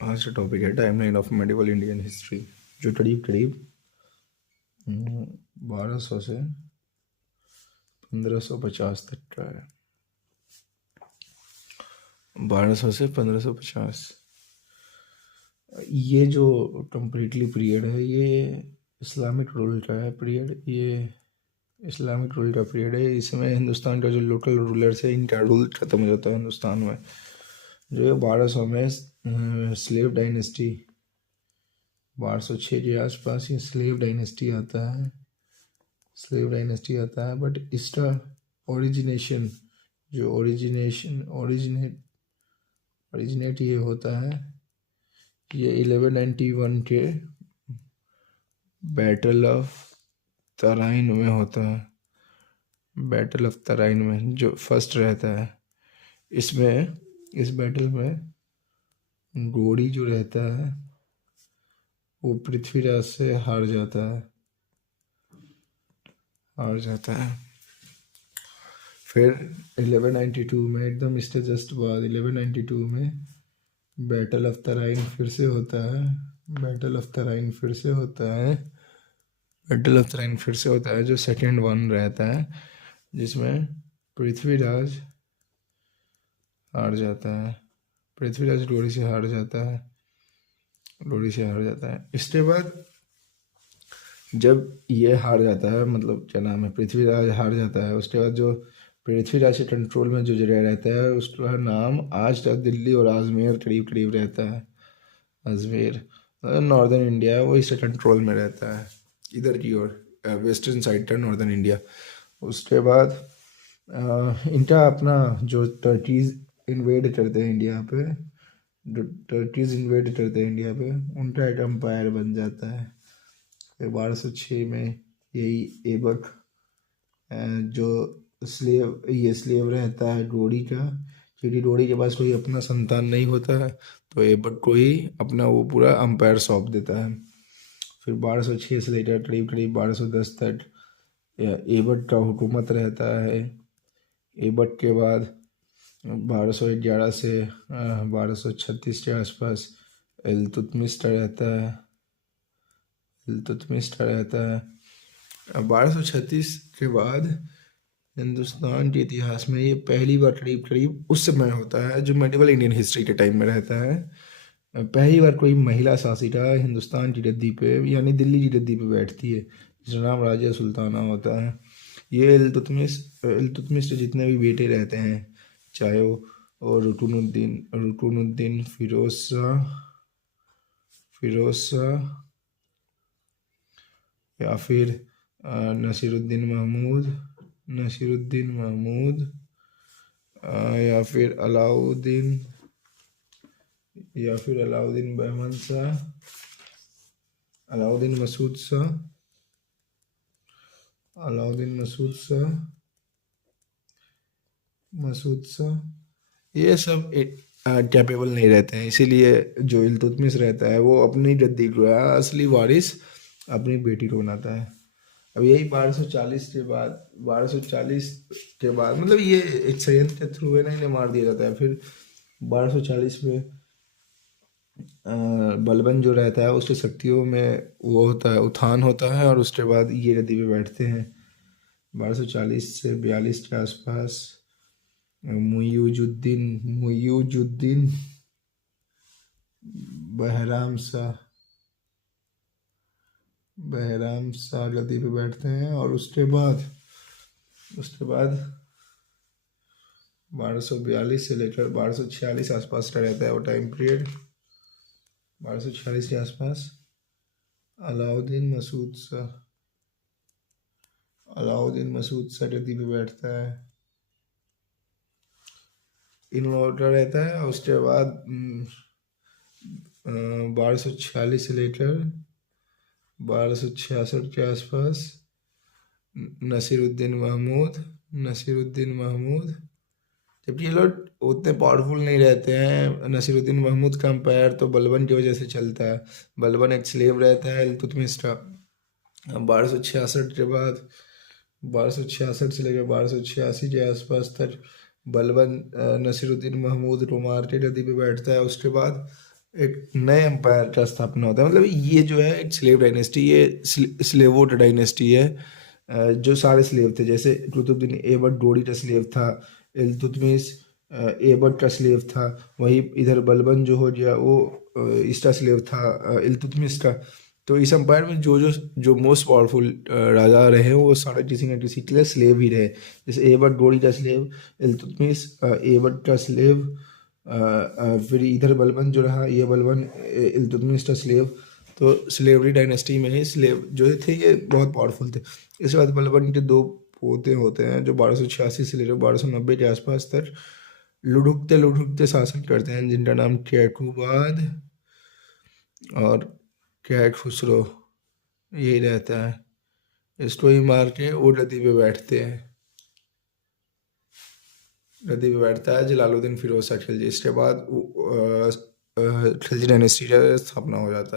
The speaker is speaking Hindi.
आज का टॉपिक है timeline of medieval Indian history, जो करीब करीब 1200 से 1550 तक का है। 1200 से 1550 ये जो कम्प्लीटली पीरियड है, ये इस्लामिक रूल का है पीरियड। ये इस्लामिक रूल का पीरियड है। इसमें हिंदुस्तान का जो लोकल रूलर्स है, इनका रूल खत्म हो जाता है हिंदुस्तान में। जो है 1200 में स्लेव डायनेस्टी, 1206 के आसपास ये स्लेव डायनेस्टी आता है। बट इसका ओरिजिनेशन जो ओरिजिनेट ये होता है, ये 1191 के बैटल ऑफ तराइन में होता है। बैटल ऑफ तराइन में जो फर्स्ट रहता है, इसमें इस बैटल में गोरी जो रहता है वो पृथ्वीराज से हार जाता है। फिर 1192 में, एकदम इसके जस्ट बाद 1192 में बैटल ऑफ तराइन फिर से होता है। बैटल ऑफ तराइन फिर से होता है जो सेकेंड वन रहता है, जिसमें पृथ्वीराज हार जाता है। पृथ्वीराज गोरी से हार जाता है। इसके बाद जब ये हार जाता है, मतलब क्या नाम है, पृथ्वीराज हार जाता है, उसके बाद जो पृथ्वीराज के कंट्रोल में जो जगह रहता है उसका नाम आज तक दिल्ली और अजमेर करीब करीब रहता है। अजमेर नॉर्दर्न इंडिया है, वो इसके कंट्रोल में रहता है, इधर की ओर वेस्टर्न साइड का नॉर्दर्न इंडिया। उसके बाद इनका अपना जो टर्कीज इन्वेड करते हैं इंडिया पे, उनका एक एम्पायर बन जाता है। फिर 1206 में यही ऐबक जो स्लेव रहता है डोरी का, क्योंकि डोरी के पास कोई अपना संतान नहीं होता है, तो ऐबक को ही अपना वो पूरा अंपायर सौंप देता है। फिर 1206 से लेकर करीब करीब 1210 तक ऐबक का हुकूमत रहता है। ऐबक के बाद 1211 से 1236 के आसपास इल्तुतमिश रहता है। 1236 के बाद हिंदुस्तान के इतिहास में ये पहली बार करीब करीब उस समय होता है जो मेडिवल इंडियन हिस्ट्री के टाइम में रहता है। पहली बार कोई महिला शासिका हिंदुस्तान की गद्दी पे, यानी दिल्ली की गद्दी पे बैठती है, जिसका नाम राजिया सुल्ताना होता है। ये इल्तुतमिश के जितने भी बेटे रहते हैं, चाहे वो रुकनुद्दीन, फिरोज शाह या फिर नसीरुद्दीन महमूद या फिर अलाउद्दीन बहमन शाह, अलाउद्दीन मसूद शाह, ये सब कैपेबल नहीं रहते हैं। इसीलिए जो इल्तुतमिश रहता है वो अपनी गद्दी को असली वारिस अपनी बेटी को बनाता है। अब यही 1240 के बाद मतलब ये एक षड्यंत्र के थ्रू है ना, इन्हें मार दिया जाता है। फिर 1240 में बलबन जो रहता है उसकी शक्तियों में वो होता है, उत्थान होता है, और उसके बाद ये गद्दी पे बैठते हैं। 1240 से 42 के आसपास मुइयुजुद्दीन बहराम शाह गद्दी पे बैठते हैं। और उसके बाद 1242 से लेकर 1246 आसपास का रहता है वो टाइम पीरियड। 1246 के आसपास अलाउद्दीन मसूद शाह गद्दी पे बैठता है, इन लोगों का रहता है। और उसके बाद 1246 से लेकर 1266 के आसपास नसीरुद्दीन महमूद, जबकि ये लोग उतने पावरफुल नहीं रहते हैं। नसीरुद्दीन महमूद का एम्पायर तो बलबन की वजह से चलता है। बलबन एक स्लेव रहता है इल्तुतमिश का। 1266 के बाद 1266 से लेकर 1286 के आसपास तक बलबन नसीरुद्दीन महमूद को मार के गद्दी पे बैठता है। उसके बाद एक नए एम्पायर का स्थापना होता है। मतलब ये जो है एक स्लेव डायनेस्टी, ये स्लेवोट डायनेस्टी है। जो सारे स्लेव थे, जैसे कुतुबुद्दीन ऐबक डोरी का स्लेव था, इल्तुतमिश ऐबक का स्लेव था, वही इधर बलबन जो हो गया वो इसका स्लेव था, इल्तुतमिश का। तो इस एम्पायर में जो मोस्ट पावरफुल राजा रहे वो सारे किसी न किसी के लिए स्लेव ही रहे। जैसे ऐबक डोरी का स्लेव, इल्तुतमिश ऐबक का स्लेव, फिर इधर बलबन जो रहा ये बलबन इल्तुतमिश का स्लेव। तो स्लेवरी डायनेस्टी में ही स्लेव जो थे ये बहुत पावरफुल थे। इसके बाद बलबन के दो पोते होते हैं जो 1286 से लेकर 1290 के आसपास तक लुढ़कते लुढ़कते शासन करते हैं, जिनका नाम कैकुबाद और कैट खुसरो यही रहता है। इसको ही मार के वो गद्दी पे बैठते हैं, गद्दी पे बैठता है जलालुद्दीन फिरोज शाह खिलजी। इसके बाद खिलजी डायनेस्टी का स्थापना हो जाता है।